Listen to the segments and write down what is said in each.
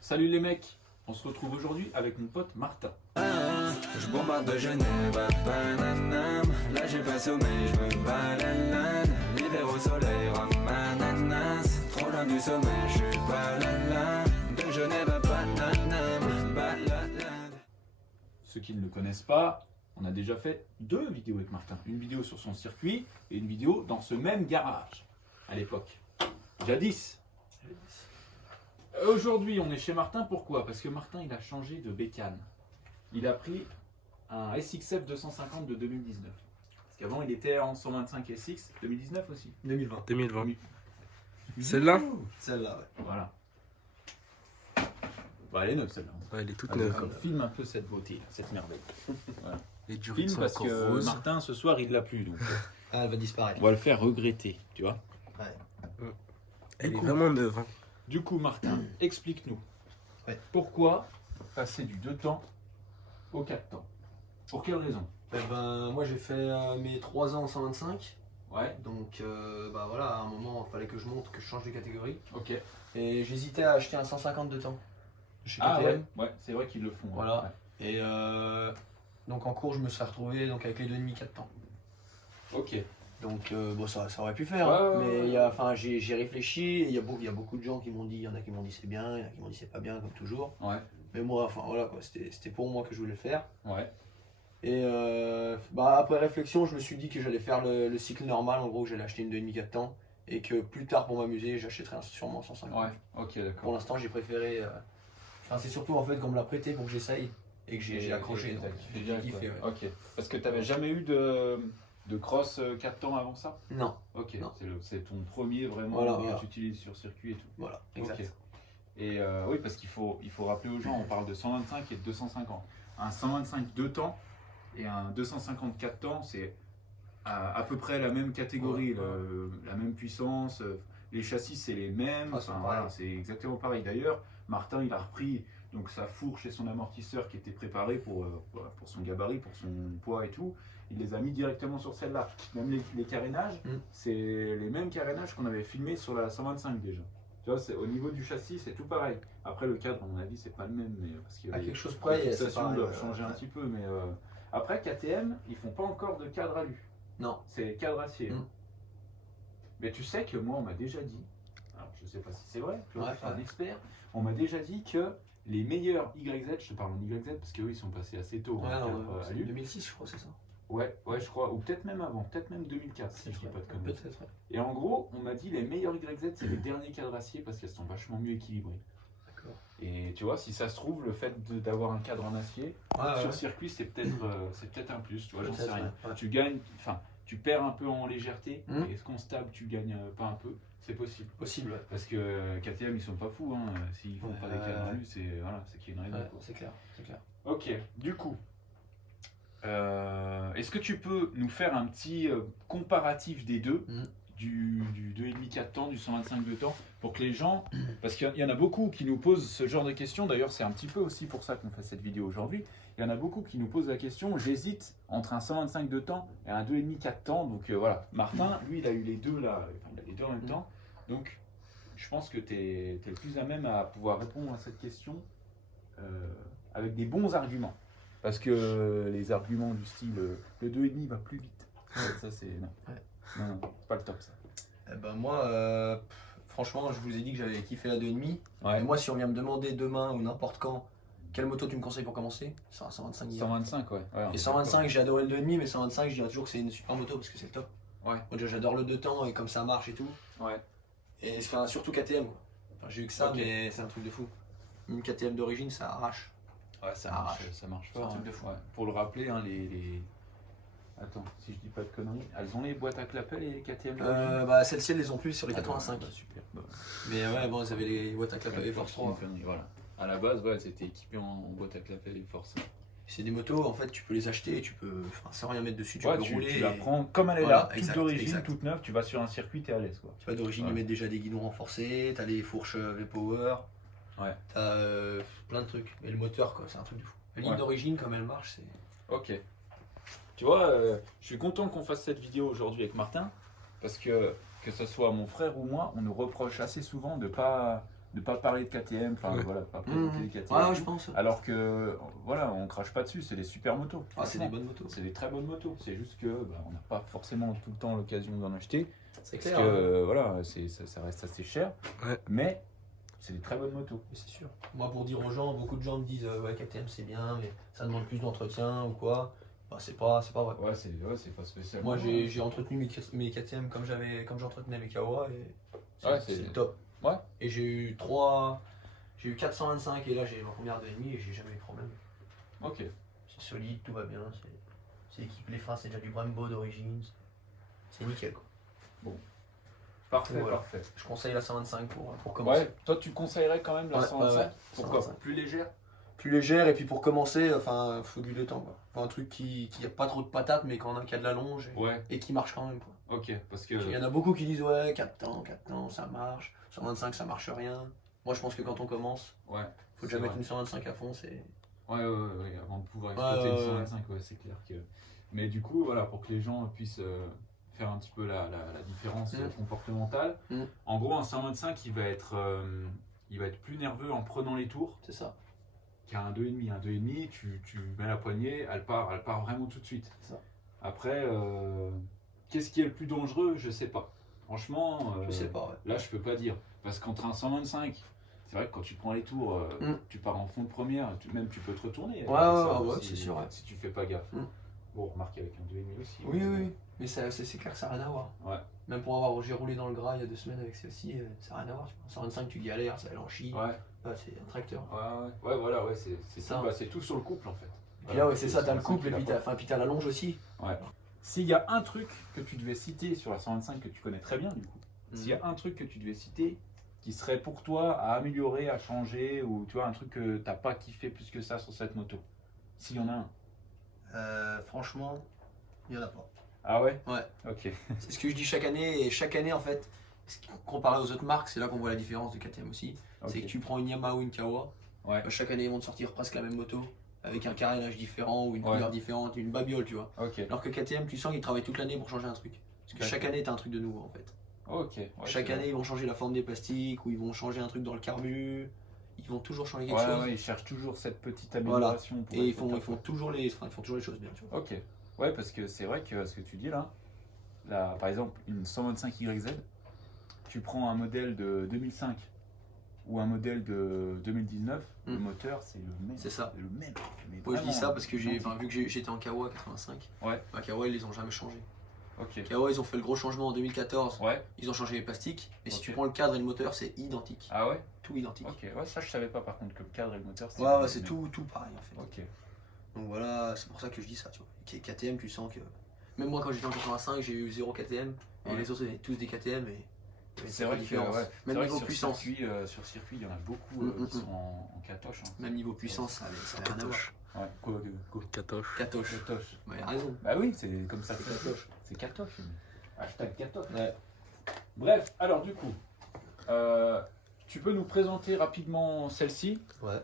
Salut les mecs, on se retrouve aujourd'hui avec mon pote Martin. Je bombarde de Genève à Paname. Là j'ai pas sommeil, je me balade. L'hiver au soleil, rhum ananas. Trop loin du sommeil, je suis pas là. De Genève à Paname, balade. Ceux qui ne le connaissent pas, on a déjà fait 2 vidéos avec Martin. Une vidéo sur son circuit et une vidéo dans ce même garage, à l'époque. Jadis. Aujourd'hui, on est chez Martin, pourquoi? Parce que Martin, il a changé de bécane. Il a pris un SXF 250 de 2019. Parce qu'avant, il était en 125 SX, 2019 aussi. 2020. 2020. Oui. Celle-là? Celle-là, ouais. Voilà. Bah, elle est neuve celle-là. Ouais, elle est toute Allez, neuve. filme un peu cette beauté, cette merveille. Voilà. Les durées Filme sont parce encore que roses. Martin, ce soir, il l'a plu. Donc, Ah, elle va disparaître. on va le faire regretter, tu vois. Ouais. Elle Du est coup- vraiment neuve. Hein. Du coup, Martin, explique-nous. Ouais. Pourquoi passer du 2 temps au 4 temps? Pour quelle raison? Eh ben, moi j'ai fait mes 3 ans en 125. Ouais, Donc, bah voilà, à un moment, il fallait que je monte, que je change de catégorie. ok. Et j'hésitais à acheter un 150 de temps chez Ah KTM. ouais, c'est vrai qu'ils le font. Voilà. Et donc en cours, je me suis retrouvé donc, avec les 2,5 4 temps. Ouais. Ok. Donc bon, ça aurait pu faire, Ouais, hein. ouais, Mais ouais. il y a, enfin, j'ai réfléchi. Il y a beaucoup de gens qui m'ont dit, il y en a qui m'ont dit c'est bien, il y en a qui m'ont dit c'est pas bien, comme toujours. Ouais, Mais moi, enfin voilà, quoi, c'était pour moi que je voulais le faire. ouais. Et bah, après réflexion, je me suis dit que j'allais faire le cycle normal, en gros, que j'allais acheter une 2,5 4 temps. Et que plus tard, pour m'amuser, j'achèterais sûrement 150. Ouais, ok, Pour d'accord. l'instant, j'ai préféré. Enfin, c'est surtout en fait qu'on me l'a prêté pour que j'essaye et que j'ai accroché. Et donc, t'as kiffé j'ai direct, kiffé, ouais. ouais. Ok. Parce que t'avais jamais eu de cross 4 temps avant ça? Non, Ok, Non. c'est ton premier vraiment Voilà, que voilà. tu utilises sur circuit et tout. voilà, exact. Ok. Et oui, parce qu'il faut rappeler aux gens, on parle de 125 et de 250. Un 125 2 temps et un 250 4 temps, c'est à peu près la même catégorie, Ouais, la même puissance. Les châssis, c'est les mêmes. Ah, c'est Enfin, pareil. voilà, c'est exactement pareil. D'ailleurs, Martin, il a repris donc, sa fourche et son amortisseur qui étaient préparés pour son gabarit, pour son poids et tout. Il les a mis directement sur celle-là. Même les carénages, c'est les mêmes carénages qu'on avait filmés sur la 125 déjà. Tu vois, au niveau du châssis, c'est tout pareil. Après, le cadre, à mon avis, c'est pas le même. Mais, parce qu'il y À avait quelque chose la près, c'est fixation pareil, doit ouais, changer un ouais. petit peu. Mais après, KTM, ils font pas encore de cadre alu. Non. C'est cadre acier. Mm. Mais tu sais que moi, on m'a déjà dit, alors je sais pas si c'est vrai, tu vois, Ouais, je suis un ouais. expert, on m'a déjà dit que les meilleurs YZ, je te parle en YZ parce qu'eux ils sont passés assez tôt en Ouais, cadre non, c'est alu. 2006, je crois, c'est ça. Ouais, je crois, ou peut-être même avant, peut-être même 2004 si je dis pas de conneries. Peut-être, ouais. Et en gros, on m'a dit les meilleurs YZ c'est les derniers cadres acier parce qu'elles sont vachement mieux équilibrées. D'accord. Et tu vois, si ça se trouve, le fait d'avoir un cadre en acier, Ouais, sur ouais. circuit c'est peut-être un plus, tu vois, j'en sais Peut-être, rien. ouais. Tu gagnes, enfin, tu perds un peu en légèreté, Mm. et est-ce qu'on stable, tu gagnes pas un peu? C'est possible. Possible, ouais. Parce que KTM ils sont pas fous, hein. S'ils font Ouais, pas des cadres alu, c'est voilà, c'est qu'il y a une raison. Ouais, quoi. c'est clair, c'est clair. Ok, du coup, est-ce que tu peux nous faire un petit comparatif des deux, Mm. du 2,5 4 temps, du 125 2 temps, pour que les gens, parce qu'il y en a beaucoup qui nous posent ce genre de questions, d'ailleurs c'est un petit peu aussi pour ça qu'on fait cette vidéo aujourd'hui, il y en a beaucoup qui nous posent la question, j'hésite entre un 125 2 temps et un 2,5 4 temps, donc voilà, Martin, lui il a eu les deux là, enfin, il a les deux en même temps, donc je pense que tu es le plus à même à pouvoir répondre à cette question avec des bons arguments. Parce que les arguments du style le 2,5 va plus vite. Ça c'est. Non. Ouais. Non, c'est pas le top ça. Eh ben, moi, franchement, je vous ai dit que j'avais kiffé la 2,5. Ouais. Et moi, si on vient me demander demain ou n'importe quand, quelle moto tu me conseilles pour commencer, c'est un 125 direct. 125, ouais. Ouais, on Et est 125, j'ai adoré le 2,5, mais 125, je dirais toujours que c'est une super moto parce que c'est le top. Ouais. Moi, déjà, j'adore le 2 temps et comme ça marche et tout. d'accord. Ouais. Et enfin, surtout KTM, quoi. Enfin, j'ai eu que ça, Ok. mais c'est un truc de fou. Une KTM d'origine, ça arrache. Ouais, ça Ah, marche, ça marche c'est pas. un truc de fou. Ouais. Pour le rappeler, hein, les. Attends, si je dis pas de conneries, elles ont les boîtes à clapet, les KTM d'origine Bah, celles-ci, elles les ont plus sur les Ah, 85. bah, super. Bah, Mais ouais, bon, elles avaient les boîtes à clapet et Force 3. Voilà. À la base, ouais, c'était équipé en boîte à clapet et Force. C'est des motos, en fait, tu peux les acheter et tu peux, enfin, sans rien mettre dessus, tu Ouais, peux tu rouler. la et- prends comme elle est Voilà, là, toute exact, d'origine, exact. toute neuve, tu vas sur un circuit, t'es à l'aise quoi. Tu vois, d'origine, Ouais. ils mettent déjà des guidons renforcés, t'as les fourches V-Power, Ouais. t'as plein de trucs. Et le moteur, quoi, c'est un truc de fou. La ligne Ouais. d'origine, comme elle marche, c'est. Ok. Tu vois, je suis content qu'on fasse cette vidéo aujourd'hui avec Martin, parce que ce soit mon frère ou moi, on nous reproche assez souvent de pas de pas parler de KTM, enfin Ouais. voilà, pas présenter les KTM. Ouais, je pense. Alors que voilà, on crache pas dessus, c'est des super motos. Ah, c'est des franchement. bonnes motos. C'est des très bonnes motos. C'est juste que on n'a pas forcément tout le temps l'occasion d'en acheter. C'est Parce clair. que hein. voilà, ça reste assez cher. Ouais. Mais c'est des très bonnes motos. Mais c'est sûr. Moi, pour dire aux gens, beaucoup de gens me disent ouais, KTM c'est bien, mais ça demande plus d'entretien ou quoi. Bah, c'est pas vrai. Ouais, c'est pas spécial. Moi, j'ai entretenu mes KTM comme j'entretenais mes Kawa et Ouais, c'est top. Ouais. Et j'ai eu 425 et là j'ai ma première 2,5 et j'ai jamais eu de problème. Ok. C'est solide, tout va bien. C'est équipé, les freins, c'est déjà du Brembo d'origine. C'est nickel quoi. Parfait, Voilà. parfait. Je conseille la 125 pour commencer. Ouais, toi tu conseillerais quand même la Ouais, 125. ouais, Pourquoi 125. plus légère? Plus légère et puis pour commencer, enfin, faut du temps quoi. Faut un truc qui a pas trop de patates mais qui a de la longe Ouais, et qui marche quand même quoi. ok, parce que Il y en a beaucoup qui disent ouais 4 temps, ça marche, 125 ça marche rien. Moi je pense que quand on commence, ouais, faut c'est déjà mettre vrai. une 125 à fond, c'est. Ouais, avant de pouvoir exploiter Ouais, le ouais, 125, ouais, c'est clair que. Mais du coup, voilà, pour que les gens puissent faire un petit peu la différence comportementale. Mm. En gros, un 125, il va être plus nerveux en prenant les tours C'est ça. qu'un 2,5. Un 2,5, tu mets la poignée, elle part vraiment tout de suite. C'est ça. Après, qu'est-ce qui est le plus dangereux? Je sais pas. Franchement, Je sais pas, ouais. là, je peux pas dire. Parce qu'entre un 125, c'est vrai que quand tu prends les tours, tu pars en fond de première, même tu peux te retourner. avec ça, ouais, si- c'est sûr, ouais. Si tu fais pas gaffe. Mm. Bon, remarque avec un 2,5 aussi. Oui. Mais c'est clair que ça n'a rien à voir. Ouais. Même j'ai roulé dans le gras il y a 2 semaines avec celle-ci, ça n'a rien à voir. Tu vois. 125 tu galères, ça en chie. Ouais, C'est un tracteur. ouais, voilà, ouais, c'est Ça. tout, c'est tout sur le couple en fait. Puis là, ouais, c'est ça, t'as le couple et puis t'as. t'as la longe aussi. Ouais. S'il y a un truc que tu devais citer sur la 125 que tu connais très bien du coup, s'il y a un truc que tu devais citer qui serait pour toi à améliorer, à changer, ou tu vois, un truc que t'as pas kiffé plus que ça sur cette moto, s'il y en a un. Franchement, il n'y en a pas. Ah ouais? Ouais. Ok. C'est ce que je dis chaque année, et chaque année en fait, comparé aux autres marques, c'est là qu'on voit la différence de KTM aussi. Ok. C'est que tu prends une Yamaha ou une Kawa, Ouais. chaque année ils vont te sortir presque la même moto, avec un carénage différent ou une Ouais. couleur différente, une babiole, tu vois. Ok. Alors que KTM, tu sens qu'ils travaillent toute l'année pour changer un truc. Parce que D'accord. chaque année, t'as un truc de nouveau en fait. Ok. Ouais, Chaque c'est année, ils vont changer la forme des plastiques, ou ils vont changer un truc dans le carbu, ils vont toujours changer quelque Ouais, chose. ouais, ils cherchent toujours cette petite Voilà. amélioration. Pour Et ils être font, top. ils, font toujours les, enfin, ils font toujours les choses bien, tu vois. Ok. Ouais, parce que c'est vrai que ce que tu dis là, par exemple, une 125 YZ, tu prends un modèle de 2005 ou un modèle de 2019, le moteur c'est le même. C'est ça. C'est le même. Mais Moi je dis vraiment, ça parce que identique. vu que j'étais en Kawa 85, Ouais. ma Kawa ils les ont jamais changé. Ok. Kawa ils ont fait le gros changement en 2014, Ouais. ils ont changé les plastiques, et si Ok. tu prends le cadre et le moteur c'est identique, Ah ouais. tout identique. Ok. Ouais, ça je savais pas par contre que le cadre et le moteur. Ouais, le c'est même. tout pareil en fait. Ok. Donc voilà, c'est pour ça que je dis ça, tu vois. KTM, tu sens que. Même moi quand j'étais en 85, j'ai eu 0 KTM, et Ouais. les autres ils avaient tous des KTM, et. il y avait C'est pas vrai de que différence. ouais. C'est Même vrai que niveau sur puissance. Sur circuit, il y en a beaucoup Mm, qui sont en catoche. Hein. Même niveau puissance, ça avait rien à voir. Ouais. Quoi, Catoche. Katoche. Catoche. Bah, il a raison. Bah oui, c'est comme ça que C'est ça Katoche. C'est Catoche. Hashtag Catoche. Ouais. Bref, alors du coup, tu peux nous présenter rapidement celle-ci Ouais.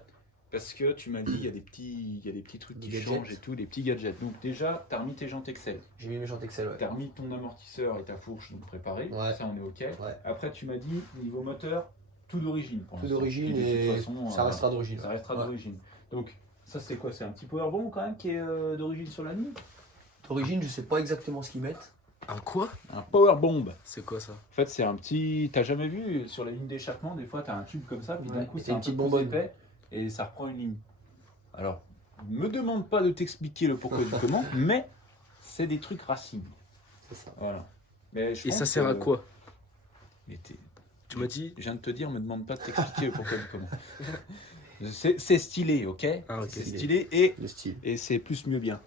parce que tu m'as dit il y a des petits trucs Des qui gadgets. changent et tout, des petits gadgets. Donc déjà, tu as remis tes jantes Excel, J'ai mis mes jantes Excel, tu ouais. as remis ton amortisseur et ta fourche donc préparés, Ouais. ça on est ok. Ouais. Après tu m'as dit niveau moteur, tout d'origine pour Tout l'instant. d'origine Puis de et toute façon, ça restera d'origine. ça restera Ouais. d'origine. Donc ça c'est quoi? C'est un petit powerbomb quand même qui est d'origine sur la ligne? D'origine, je sais pas exactement ce qu'ils mettent. Un quoi? Un powerbomb. C'est quoi ça? En fait, c'est un petit. T'as jamais vu sur la ligne d'échappement, des fois, t'as un tube comme ça, puis d'un Ouais, coup, et c'est un une petite peu plus bonbonne. épais et ça reprend une ligne. Alors, me demande pas de t'expliquer le pourquoi du comment, mais c'est des trucs racines. C'est ça. Voilà. Mais je Et pense ça sert à que- quoi? Mais Tu m'as dit? je viens de te dire, me demande pas de t'expliquer le pourquoi du comment. C'est stylé, ok? Ah, ok. C'est stylé et Le style. c'est plus mieux bien.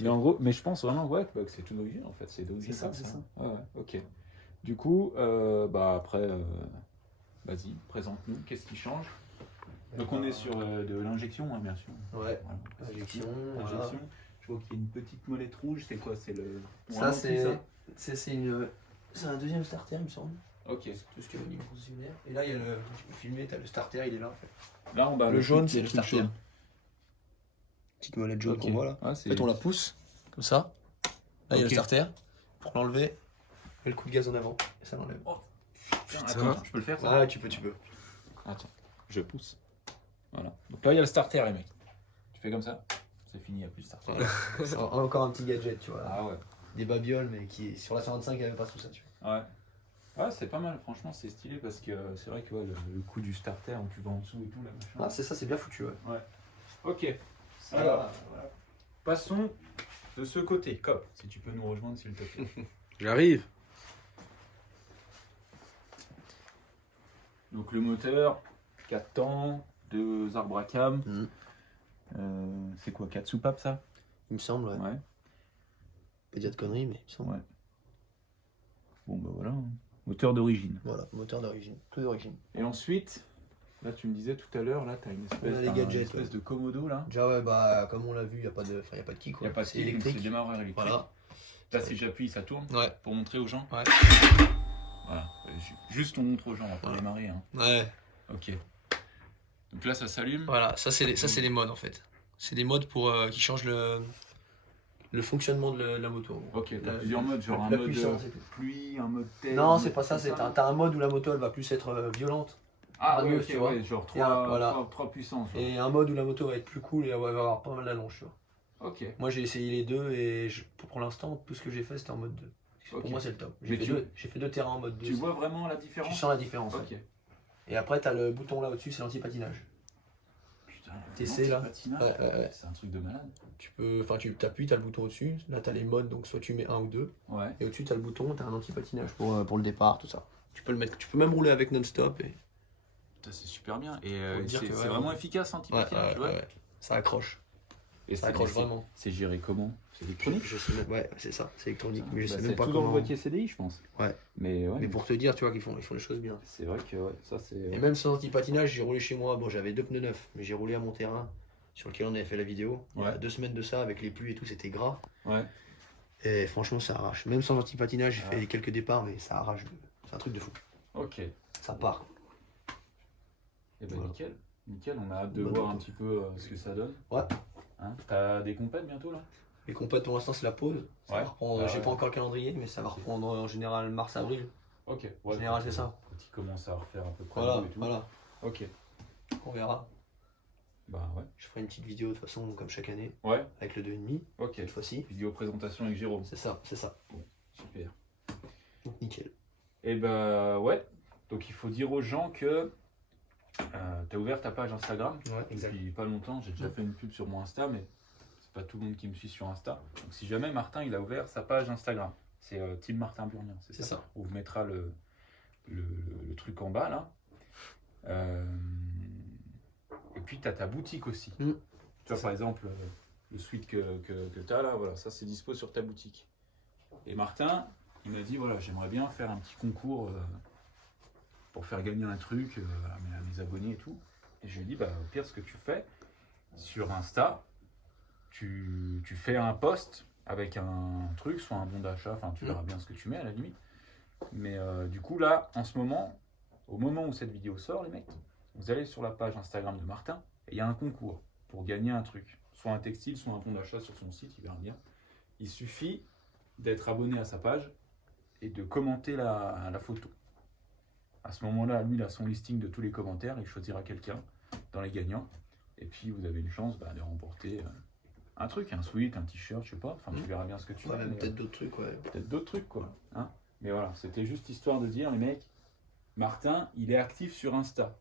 Mais en gros, mais je pense vraiment ouais, que c'est tout d'origine en fait, c'est d'origine C'est ça, comme c'est ça. Ouais, ok. Du coup, bah après, vas-y, présente-nous, qu'est-ce qui change? Donc on est sur de l'injection, hein, bien sûr. Ouais. Voilà. Injection, Injection. voilà. Je vois qu'il y a une petite molette rouge, c'est quoi? C'est le. Ça, c'est c'est un deuxième starter, il me semble. Ok. C'est tout ce qu'il y a au niveau concessionnaire. Et là, il y a le. Je peux filmer, t'as le starter, il est là en fait. Là, on va Le jaune, truc, c'est le truc starter. jaune. Petite molette jaune Ok. qu'on voit là. Ah, En fait, on la pousse, comme ça. Là, il y a Ok. le starter. Pour l'enlever, et le coup de gaz en avant. Et ça l'enlève. Putain, Putain. attends, je peux le faire ça? Ouais, tu peux. Attends, je pousse. Voilà. Donc là, il y a le starter, les mecs. Tu fais comme ça, c'est fini, il n'y a plus de starter. C'est encore un petit gadget, tu vois. Ah ouais. Des babioles, mais qui sur la 125, il n'y avait pas tout ça, tu vois. Ouais. Ouais, c'est pas mal, franchement, c'est stylé parce que c'est vrai que ouais, le coup du starter où tu vas en dessous et tout, là, machin. Ah, c'est ça, c'est bien foutu, ouais. Ok. Alors, passons de ce côté. Cop, si tu peux nous rejoindre, s'il te plaît. J'arrive. Donc le moteur, 4 temps, 2 arbres à cam. C'est quoi, 4 soupapes ça? Il me semble, ouais. Ouais. Pas dire de conneries, mais il me semble. Ouais. Bon bah voilà, hein. Moteur d'origine. Voilà, moteur d'origine, tout d'origine. Et ensuite, là tu me disais tout à l'heure, là t'as une espèce, On a les t'as gadgets, une espèce ouais. de Komodo là. Déjà, ouais, bah, comme on l'a vu, il n'y a pas de kick, Il quoi. n'y a pas de c'est kick, donc électrique. c'est démarreur électrique. Voilà. Là si j'appuie ça tourne Ouais. pour montrer aux gens. Ouais. Voilà. Juste on montre aux gens, on va pas Voilà. démarrer. Hein. Ouais. Ok. Donc là ça s'allume. Voilà, ça c'est les modes en fait. C'est des modes pour qui changent le fonctionnement de la moto. Ok, t'as La- plusieurs modes, genre un la mode puissance et tout. pluie, un mode tête. Non, un c'est mode pas ça, comme c'est t'as un mode où la moto elle va plus être violente Ah radieux, ouais, ok, tu vois. ouais, genre Et un- 3, voilà. puissances. Ouais. et un mode où la moto va être plus cool et elle va avoir pas mal d'allonge, tu vois. Ok. Moi j'ai essayé les deux et pour l'instant tout ce que j'ai fait c'était en mode 2. Ok. Pour moi c'est le top. Mais J'ai fait deux terrains en mode 2. Tu vois vraiment la Tu différence? sens la différence. ouais. Ok. Et après t'as le bouton là au-dessus, c'est l'anti-patinage. Putain, TC, là. patinage, Ouais. c'est un truc de malade. Tu t'appuies, t'as le bouton au-dessus, là t'as les modes, donc soit tu mets un ou deux, Ouais. et au-dessus t'as le bouton, t'as un anti-patinage pour le départ, tout ça. Tu peux le mettre, tu peux même rouler avec non-stop et Putain, c'est super bien. Et Faut dire c'est que, c'est ouais, vraiment ouais. efficace, anti-patinage, ouais. Ça accroche. Et Ça accroche vraiment. C'est géré comment? C'est électronique? Je sais même, ouais, c'est ça, c'est électronique, mais je sais Bah, même c'est pas tout dans le comment. boîtier CDI, je pense. Ouais. Mais ouais. Mais pour te dire, tu vois qu'ils font les choses bien. C'est vrai que ouais, ça c'est. Et même sans anti-patinage, j'ai roulé chez moi. Bon, j'avais deux pneus neufs, mais j'ai roulé à mon terrain sur lequel on avait fait la vidéo. Il y a Ouais. 2 semaines de ça, avec les pluies et tout, c'était gras. Ouais. Et franchement, ça arrache. Même sans anti-patinage, j'ai Ouais. fait quelques départs, mais ça arrache. C'est un truc de fou. Ok. Ça part. Et ben Voilà. nickel. Nickel, on a hâte de Bonne voir moto. un petit peu ce que ça donne. Ouais. Hein, t'as des compètes bientôt là? Les compètes pour l'instant, c'est la pause. Ça Ouais. va reprendre. Ah J'ai ouais. pas encore le calendrier, mais ça va reprendre en général mars-avril. Ok. En général, c'est ça. Quand il commence à refaire à peu près Voilà, l'eau et tout. voilà. Ok. On verra. Bah ouais. Je ferai une petite vidéo de toute façon, comme chaque année, Ouais. avec le 2,5 Ok. cette fois-ci. Vidéo présentation avec Jérôme. C'est ça, c'est ça. Super. Donc nickel. Et bah ouais. Donc il faut dire aux gens que t'as ouvert ta page Instagram. Ouais, exact. Depuis pas longtemps, j'ai déjà fait une pub sur mon Insta, mais c'est pas tout le monde qui me suit sur Insta. Donc si jamais Martin il a ouvert sa page Instagram, c'est Team Martin Burnien, C'est ça. On vous mettra le truc en bas là. Et puis tu as ta boutique aussi. Mm. Tu vois par exemple le suite que tu as là, voilà, ça c'est dispo sur ta boutique. Et Martin, il m'a dit voilà, j'aimerais bien faire un petit concours pour faire gagner un truc à mes abonnés et tout. Et je lui ai dit, bah, au pire, ce que tu fais sur Insta, tu fais un post avec un truc, soit un bon d'achat, enfin tu verras bien ce que tu mets à la limite. Mais du coup, là, en ce moment, au moment où cette vidéo sort, les mecs, vous allez sur la page Instagram de Martin et il y a un concours pour gagner un truc, soit un textile, soit un bon d'achat sur son site, il verra bien. Il suffit d'être abonné à sa page et de commenter la photo. À ce moment-là, lui, il a son listing de tous les commentaires, il choisira quelqu'un dans les gagnants. Et puis, vous avez une chance de remporter un truc, un sweat, un t-shirt, je sais pas. Enfin, tu verras bien ce que tu Ouais, veux. même mais, peut-être d'autres trucs, ouais. peut-être d'autres trucs, quoi. Hein, mais voilà, c'était juste histoire de dire, les mecs, Martin, il est actif sur Insta.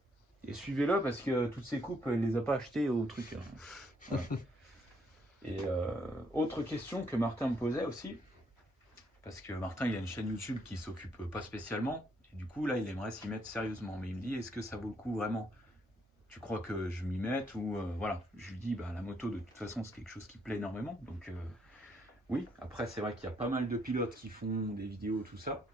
Et suivez-le parce que toutes ces coupes, il les a pas achetées au truc. Hein. Voilà. Et autre question que Martin me posait aussi, parce que Martin, il a une chaîne YouTube qui s'occupe pas spécialement. Et du coup, là, il aimerait s'y mettre sérieusement. Mais il me dit, est-ce que ça vaut le coup vraiment? Tu crois que je m'y mette ou voilà. Je lui dis, bah, la moto, de toute façon, c'est quelque chose qui plaît énormément. Donc, oui. Après, c'est vrai qu'il y a pas mal de pilotes qui font des vidéos, tout ça.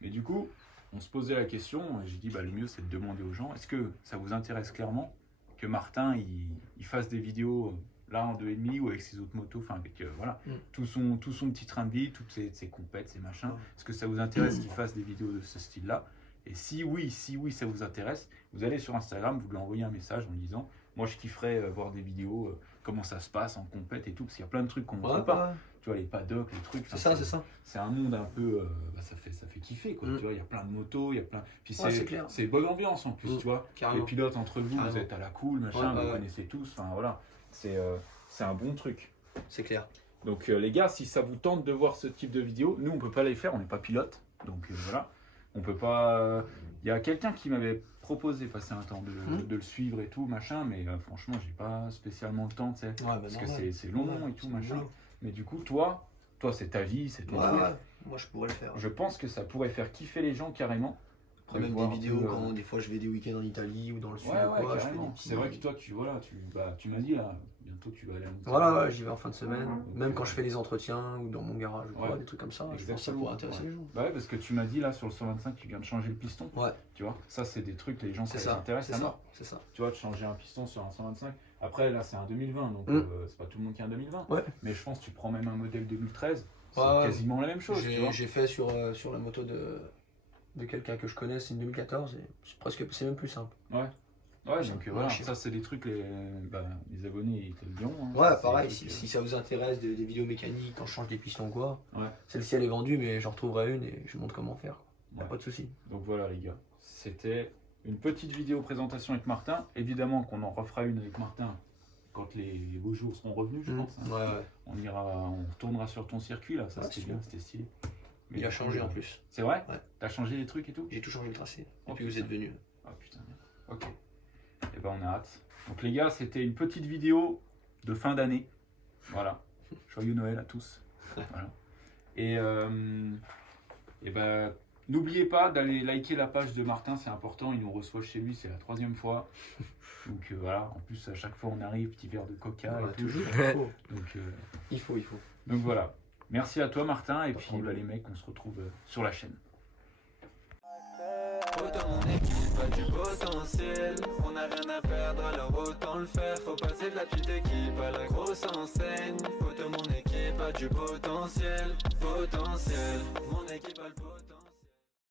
Mais du coup, on se posait la question. Et j'ai dit, bah, le mieux, c'est de demander aux gens, est-ce que ça vous intéresse clairement que Martin, il fasse des vidéos là en 2,5 ou avec ses autres motos, enfin, avec voilà, tout son petit train de vie, toutes ses compètes, ses machins. Est-ce que ça vous intéresse qu'il fasse des vidéos de ce style-là? Et si oui, ça vous intéresse, vous allez sur Instagram, vous lui envoyez un message en lui disant moi je kifferais voir des vidéos, comment ça se passe en compète et tout, parce qu'il y a plein de trucs qu'on ne montre pas. Tu vois, les paddocks, les trucs. C'est ça. C'est un monde un peu. Ça fait kiffer, quoi. Tu vois, il y a plein de motos, il y a plein. Puis c'est bonne ambiance en plus, tu vois. Carrément. Les pilotes entre vous, Carrément. vous êtes à la cool, machin, vous connaissez tous. Enfin voilà, c'est un bon truc. C'est clair. Donc les gars, si ça vous tente de voir ce type de vidéo, nous on peut pas les faire, on n'est pas pilote. Donc voilà, on peut pas. Il y a quelqu'un qui m'avait proposé passer un temps de le suivre et tout, machin, mais franchement, j'ai pas spécialement le temps, tu sais. parce que c'est long et tout, machin. Mais du coup, toi c'est ta vie, c'est ton truc. Moi je pourrais le faire. Je pense que ça pourrait faire kiffer les gens carrément. Après même des vidéos quand des fois je vais des week-ends en Italie ou dans le sud ou quoi, je fais des petits... C'est vrai que toi tu m'as dit là, bientôt tu vas aller en Italie. Voilà, j'y vais en fin de semaine. Même quand je fais des entretiens ou dans mon garage ou quoi, des trucs comme ça, je pense que ça pourrait intéresser les gens. Bah ouais, parce que tu m'as dit là sur le 125 tu viens de changer le piston. Ouais. Tu vois, ça c'est des trucs, les gens ça les ça, intéresse à mort. C'est ça. Tu vois, de changer un piston sur un 125. Après là c'est un 2020, donc c'est pas tout le monde qui a un 2020. Ouais. Mais je pense que tu prends même un modèle 2013, c'est Ouais. quasiment la même chose. J'ai fait sur la moto de quelqu'un que je connais, c'est une 2014 et c'est même plus simple. Ouais, donc voilà, je sais ça c'est des trucs, les abonnés ils te le diront. Hein. Ouais, Ça, pareil, c'est des trucs, si ça vous intéresse, des vidéos mécaniques, quand je change des pistons ou quoi, Ouais. celle-ci elle est vendue, mais j'en retrouverai une et je vous montre comment faire. Y a Ouais. pas de souci. Donc voilà les gars, c'était une petite vidéo présentation avec Martin. Évidemment qu'on en refera une avec Martin quand les beaux jours seront revenus, je pense. Hein. Ouais. On retournera sur ton circuit là, ça Ouais, c'était c'est bien, bon. c'était stylé. Mais Il a du coup, changé en plus. C'est vrai? Ouais. T'as changé les trucs et tout? J'ai tout changé le tracé Oh, depuis que vous putain. êtes venus. Ah putain, ok. Et ben on a hâte. Donc les gars, c'était une petite vidéo de fin d'année. Voilà. Joyeux Noël à tous. Voilà. Et ben n'oubliez pas d'aller liker la page de Martin, c'est important. Il nous reçoit chez lui, c'est la 3e fois. Donc voilà. En plus à chaque fois on arrive, petit verre de coca Ouais, et tout. toujours. Il faut. Donc voilà. Merci à toi Martin et puis problème. les mecs, on se retrouve sur la chaîne. Autant mon équipe a du potentiel. On n'a rien à perdre alors autant le faire. Faut passer de la petite équipe à la grosse enseigne. Autant mon équipe a du potentiel. Mon équipe a le potentiel.